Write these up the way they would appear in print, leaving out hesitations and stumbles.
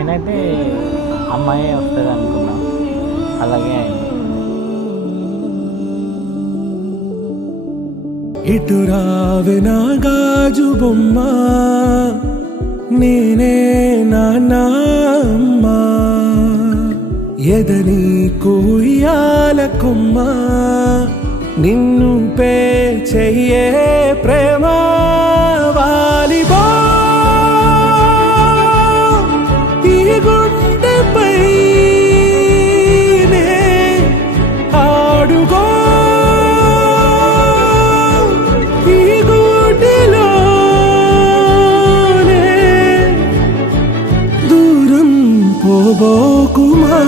నేనైతే అమ్మాయే వస్తుంది అనుకున్నా, అలాగే అయింది. ఇటు రావే నా గాజు బొమ్మ, నేనే నాన్నమ్మ, ఎదని కుయ్యాల కొమ్మ, నిన్ను పే చెయ్యే ప్రేమ వాలిబా ఈ గుండెపై ఆడుగో ఈ గుడిలోనే దూరం పోబోకుమా.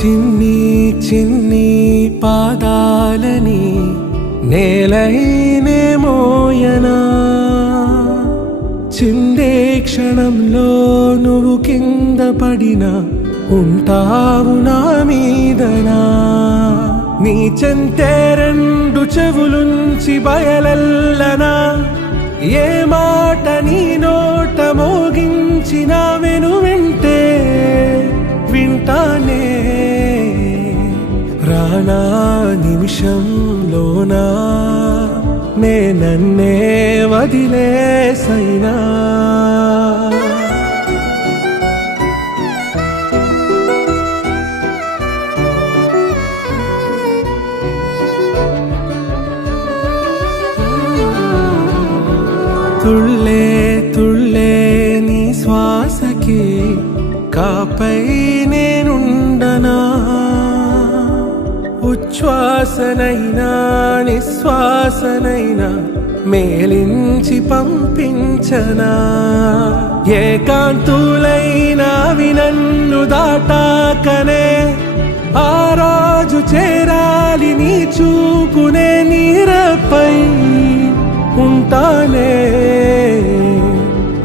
చిన్ని చిన్ని పాదాలని నేలైనే మోయనా, చిందే క్షణంలో నువ్వు కింద పడినా ఉంటావు నా మీదనా. నీ చెంతే రెండు చెవులుంచి బయలెల్లనా, ఏ మాట నీ నోట మోగించిన వెను వింటే వింటానే. రానా నిమిషంలోనా నే నన్నే వదిలేసైనా, తుళ్ళే తుళ్ళే నీ శ్వాసకి కాపై నేనుండనా, ఉచ్ఛ్వాసనైనా నిశ్వాసనైనా మేలించి పంపించనా. ఏకాంతులైనా వినన్ను దాటాకనే ఆ రోజు చేరాలి నీ చూపునే నీరపై ఉంటానే.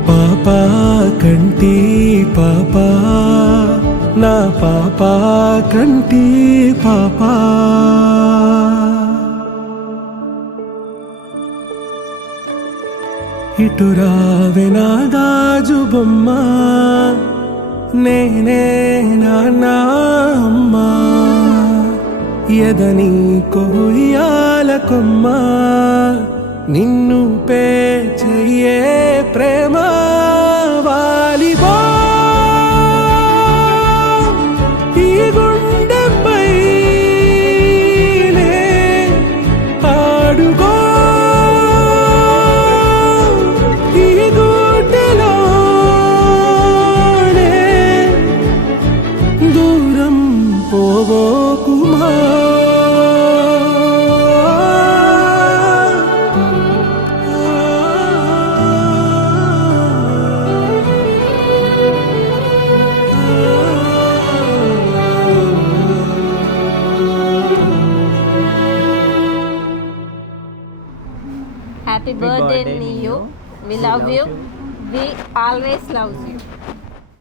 పాపా కంటి పాపా నా పాపా కంటి పాపా. ఇటు రావే నా గాజు బొమ్మ, నేనే నాన్నమ్మ, ఎదని కొయ్యాల కొమ్మ, నిన్ను పే చెయ్యే ప్రేమ వాలిబా ఈ గుండెపై ఆడుగో ఈ గుడిలోనే దూరం పోబోకుమా. Happy birthday, Niyu. We love you. We always love you.